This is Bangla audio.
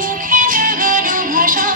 মুখে জাগানো ভাষা।